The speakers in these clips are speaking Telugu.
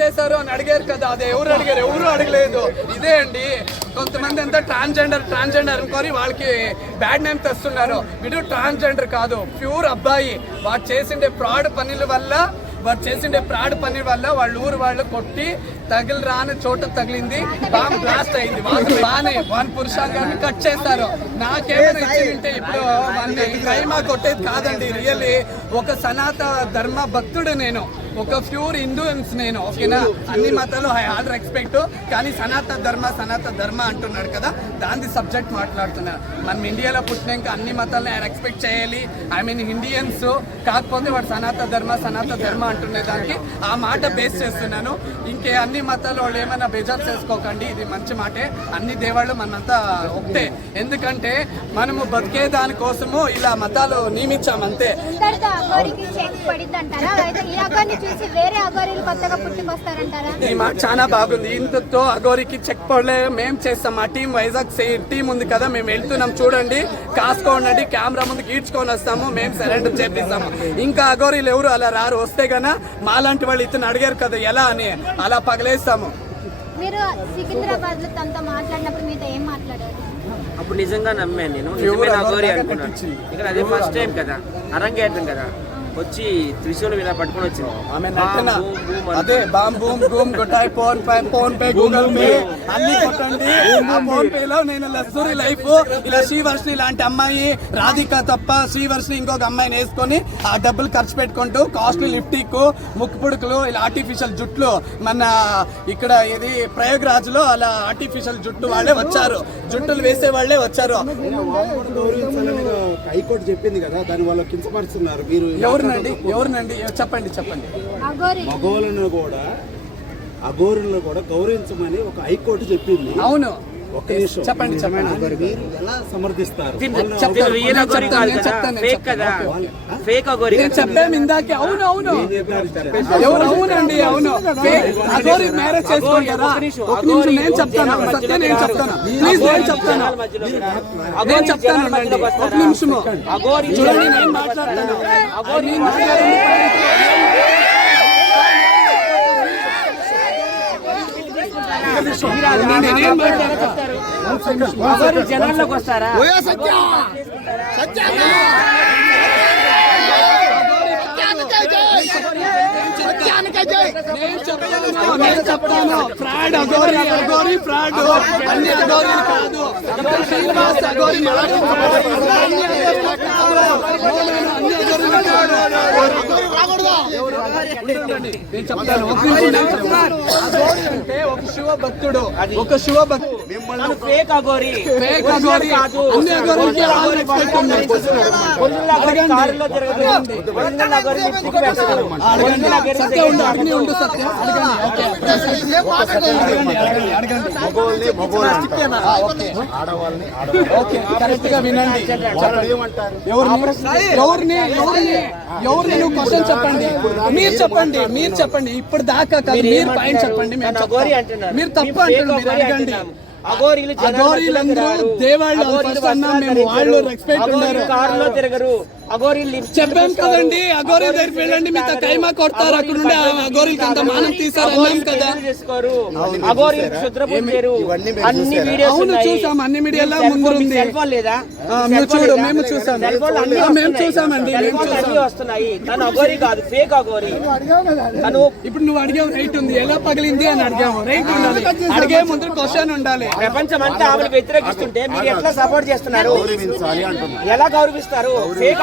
చేశారు అని అడిగారు కదా అదే ఎవరు అడిగారు? ఎవరు అడగలేదు. ఇదే అండి కొంతమంది అంతా ట్రాన్స్జెండర్ ట్రాన్స్జెండర్ అనుకొని వాళ్ళకి బ్యాడ్ నేమ్ తెస్తున్నారు. వీడు ట్రాన్స్జెండర్ కాదు ప్యూర్ అబ్బాయి. వాడు చేసిండే ఫ్రాడ్ పనుల వల్ల వారు చేసిండే ప్రాడ్ పని వల్ల వాళ్ళ ఊరు వాళ్ళు కొట్టి తగిలి రాని చోట తగిలింది. బాంబ్ బ్లాస్ట్ అయింది. వాళ్ళు బాగానే వన్ పురుషాంగాన్ని కట్ చేస్తారు నాకేమైనా ఇచ్చిందంటే ఇప్పుడు వాడిని కైమా కొట్టేది కాదండి రియల్లీ ఒక సనాత ధర్మ భక్తుడు నేను. ఒక ప్యూర్ హిందూన్స్ నేను ఓకేనా? అన్ని మతాలు ఐ ఆల్ రెస్పెక్ట్ కానీ సనాతన ధర్మ సనాతన ధర్మ అంటున్నాడు కదా దాని సబ్జెక్ట్ మాట్లాడుతున్నా. మనం ఇండియాలో పుట్టినాక అన్ని మతాలను రెస్పెక్ట్ చేయాలి. ఐ మీన్ ఇండియన్స్ కాకపోతే వాడు సనాతన ధర్మ సనాతన ధర్మ అంటున్న దానికి ఆ మాట బేస్ చేస్తున్నాను. ఇంకే అన్ని మతాలు వాళ్ళు ఏమైనా బేజార్ చేసుకోకండి ఇది మంచి మాటే. అన్ని దేవాళ్ళు మనంతా ఒకటే. ఎందుకంటే మనము బతికే దానికోసము ఇలా మతాలు నియమించాం అఘోరికి చూసి వేరే అఘోరీలు కొత్తగా పుట్టుకొస్తారంటారా ఈ మాట చాలా బాగుంది. ఇంతతో అగోరికి చెక్ పడలే మేము చేస్తాం. మా టీం వైజాగ్ టీం ఉంది కదా మేము వెళ్తున్నాం. చూడండి కాసుకోండి కెమెరా ముందు ఈడ్చుకొని వస్తాము మేము సరెండర్ చేపిస్తాము. ఇంకా అగోరీలు ఎవరు అలా రారు? వస్తే గన మాలాంటి వాళ్ళు ఇతను అడిగారు కదా ఎలా అని. అలా పగలేస్తాము. మీరు సికింద్రాబాద్లో తనతో మాట్లాడినప్పుడు మీతో ఏం మాట్లాడారు? అప్పుడు నిజంగా నమ్మాను నేను. నిజమే నా గౌరీ అనుకున్నాను. ఇక్కడ అదే ఫస్ట్ టైం కదా. అరంగేట్రం కదా. వచ్చి త్రిశూలం ఇలా పట్టుకొని వచ్చింది. ఆమె నటన. Boom, boom. అదే బామ్ బూమ్ గూమ్ గుట్టాయి PhonePe PhonePe Google pay. అన్ని కొట్టండి. ఆ ఫోన్ పే లో నేను లగ్జరీ లైఫ్. ఇలా శ్రీవర్షిని లాంటి అమ్మాయి రాధిక తప్ప శ్రీవర్షిని ఇంకొక అమ్మాయిని వేసుకొని ఆ డబ్బులు ఖర్చు పెట్టుకుంటూ కాస్ట్లీ లిప్టిక్ ముక్కు పుడుకులు ఇలా ఆర్టిఫిషియల్ జుట్లు మన ఇక్కడ ఇది ప్రయోగరాజ్లో అలా ఆర్టిఫిషియల్ జుట్టు వాళ్ళే వచ్చారు. జుట్టులు వేసే వాళ్ళే వచ్చారు. హైకోర్టు చెప్పింది కదా దాని వల్ల కించపరుస్తున్నారు. మీరు ఎవరినండి? ఎవరినండి? చెప్పండి చెప్పండి. అఘోరి మగోళ్ళను కూడా అఘోరులను కూడా గౌరవించమని ఒక హైకోర్టు చెప్పింది. అవును. ఒక్క నిమిషం. చెప్పండి చెప్పండి. మీరు ఎలా సమర్థిస్తారు? చెప్పాము ఇందాకే. అవును అవును. అవునండి అవును. అగోరి మ్యారేజ్ చేసుకుంటారా? ఒక నిమిషం. నేను చెప్తాను. సత్యం నేను చెప్తాను. ప్లీజ్ నేను చెప్తాను. నేను చెప్తాను. ఒక అగోరి చూడండి నేను మాట్లాడతాను అగోరి మాట్లాడను ఉండండి, నేను మాట్లాడతాను అగోరి జనాల్లోకి వస్తారా? నేను చెప్తాను ఫ్రాడ్ అగోరి అగోరి ఫ్రాడ్. అన్ని అగోరి కాదు. శ్రీనివాస్ అగోరి అన్ని అగోరీలు కాదు. అన్ని అగోరీలు కాదు. నేను చెప్తాను. ఒక అంటే శివ భక్తుడు ఒక శివ భక్తుడు ఫేక్ అగోరి ఫేక్ అగోరి కాదు. అన్ని అగోరి. కారులో ఆడవాళ్ళని ఓకే. కరెక్ట్గా వినండి. ఎవరిని? ఎవరిని? ఎవరిని? ఎవరిని? నువ్వు క్వశ్చన్ చెప్పండి. మీరు చెప్పండి మీరు చెప్పండి. ఇప్పుడు దాకా కాదు మీరు పాయింట్ చెప్పండి మీరు తప్పు అంటున్నారు మీరు అడగండి. అగోరీలు మధ్యలోకి రారు. దేవాళ్ళు మేము వాళ్ళు. రెస్పెక్ట్ ఉన్నారు చెప్పాం. కదండి అగోరీ దగ్గరికి వెళ్ళండి మీతో. కైమా కొడతారు అక్కడ నుండి అగోరీలకి అంత మానం తీసారు అన్నాం కదా. అవును, ఉన్నాయి. చూసాం. అన్ని మీడియాలో మీకు ముందు ఉంది. మీరు చూడు? మేము చూసాం. మేము. చూసామండి సెల్ మేము ఫోన్ చూసాం. అన్ని వస్తున్నాయి. తను అగోరి కాదు ఫేక్ అగోరి తను ఇప్పుడు నువ్వు అడిగావు రైట్ ఉంది. ఎలా పగిలింది అని అడిగాము రైట్ ఉండాలి. అడిగే ముందు క్వశ్చన్ ఉండాలి. ప్రపంచం అంతా ఆమెను వ్యతిరేకిస్తుంటే మీరు ఎట్లా సపోర్ట్ చేస్తున్నారు? ఎలా గౌరవిస్తారు? ఫేక్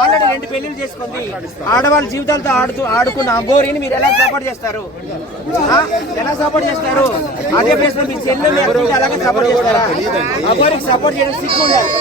ఆల్రెడీ రెండు పెళ్ళిళ్ళు చేసుకుంది. ఆడవాళ్ళ జీవితాలతో ఆడుతూ ఆడుకున్న అగోరిని మీరు ఎలా సపోర్ట్ చేస్తారు? ఎలా సపోర్ట్ చేస్తారు? అదే ప్లేస్లో మీ చెల్లెలు అలాగే సపోర్ట్ చేస్తారా? అగోరికి సపోర్ట్ చేయడం సిగ్గు ఉండాలి.